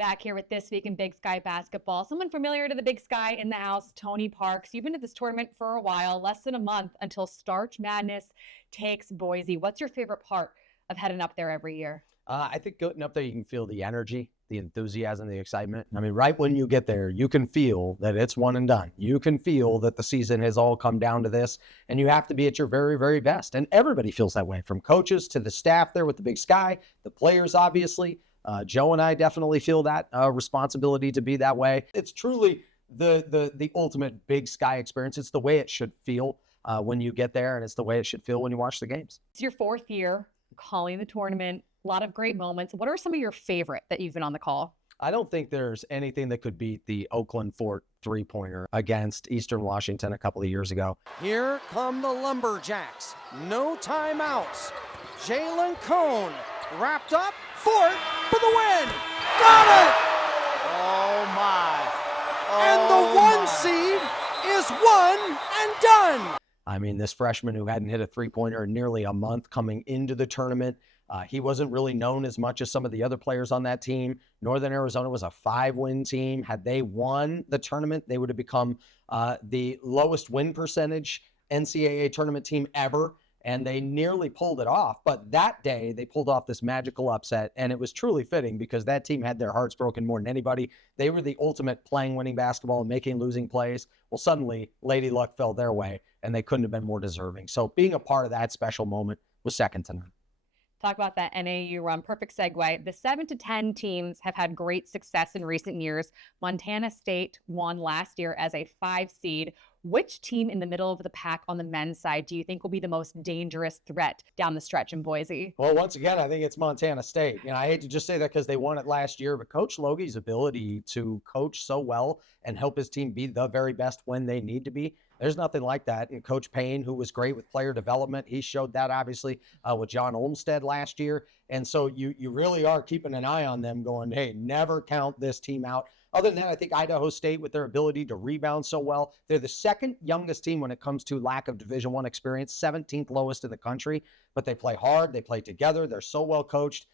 Back here with This Week in Big Sky Basketball. Someone familiar to the Big Sky in the house, Tony Parks. You've been at this tournament for a while, less than a month until Starch Madness takes Boise. What's your favorite part of heading up there every year? I think getting up there, you can feel the energy, the enthusiasm, the excitement. I mean, right when you get there, you can feel that it's one and done. You can feel that the season has all come down to this, and you have to be at your very, very best. And everybody feels that way, from coaches to the staff there with the Big Sky, the players, obviously. Joe and I definitely feel that responsibility to be that way. It's truly the ultimate Big Sky experience. It's the way it should feel when you get there, and it's the way it should feel when you watch the games. It's your fourth year calling the tournament. A lot of great moments. What are some of your favorite that you've been on the call? I don't think there's anything that could beat the Oakland Fort three-pointer against Eastern Washington a couple of years ago. Here come the Lumberjacks. No timeouts. Jalen Cone wrapped up. Fort for the win. Got it! Oh, my. And the one seed is one and done. I mean, this freshman who hadn't hit a three-pointer in nearly a month coming into the tournament, he wasn't really known as much as some of the other players on that team. Northern Arizona was a 5-win team. Had they won the tournament, they would have become the lowest win percentage NCAA tournament team ever, and they nearly pulled it off. But that day, they pulled off this magical upset, and it was truly fitting because that team had their hearts broken more than anybody. They were the ultimate playing winning basketball and making losing plays. Well, suddenly, Lady Luck fell their way, and they couldn't have been more deserving. So being a part of that special moment was second to none. Talk about that NAU run. Perfect segue. The 7 to 10 teams have had great success in recent years. Montana State won last year as a 5 seed. Which team in the middle of the pack on the men's side do you think will be the most dangerous threat down the stretch in Boise? Well, once again, I think it's Montana State. I hate to just say that because they won it last year, but Coach Logie's ability to coach so well and help his team be the very best when they need to be, there's nothing like that. And Coach Payne, who was great with player development, he showed that obviously with John Olmstead last year. And so you really are keeping an eye on them going, hey, never count this team out. Other than that, I think Idaho State, with their ability to rebound so well, they're the second youngest team when it comes to lack of Division I experience, 17th lowest in the country, but they play hard, they play together, they're so well coached.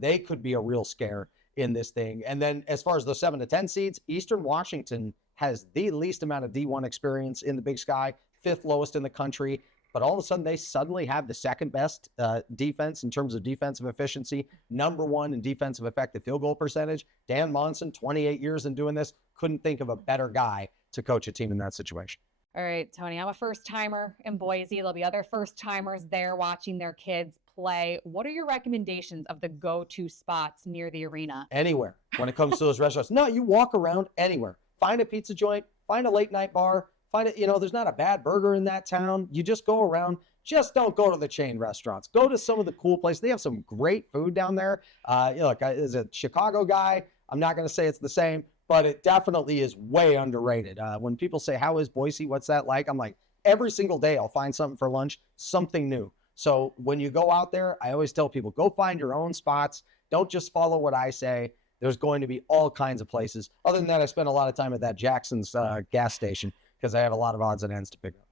They could be a real scare in this thing. And then as far as the 7 to 10 seeds, Eastern Washington has the least amount of D1 experience in the Big Sky, 5th lowest in the country. But all of a sudden, they suddenly have the second best defense in terms of defensive efficiency, number 1 in defensive effective field goal percentage. Dan Monson, 28 years in doing this, couldn't think of a better guy to coach a team in that situation. All right, Tony, I'm a first-timer in Boise. There'll be other first-timers there watching their kids play. What are your recommendations of the go-to spots near the arena? Anywhere when it comes to those restaurants. No, you walk around anywhere. Find a pizza joint, find a late-night bar. Find it, there's not a bad burger in that town. You just go around. Just don't go to the chain restaurants. Go to some of the cool places. They have some great food down there. Look, as a Chicago guy, I'm not going to say it's the same, but it definitely is way underrated. When people say, how is Boise? What's that like? I'm like, every single day I'll find something for lunch, something new. So when you go out there, I always tell people, go find your own spots. Don't just follow what I say. There's going to be all kinds of places. Other than that, I spent a lot of time at that Jackson's gas station, because I have a lot of odds and ends to pick up.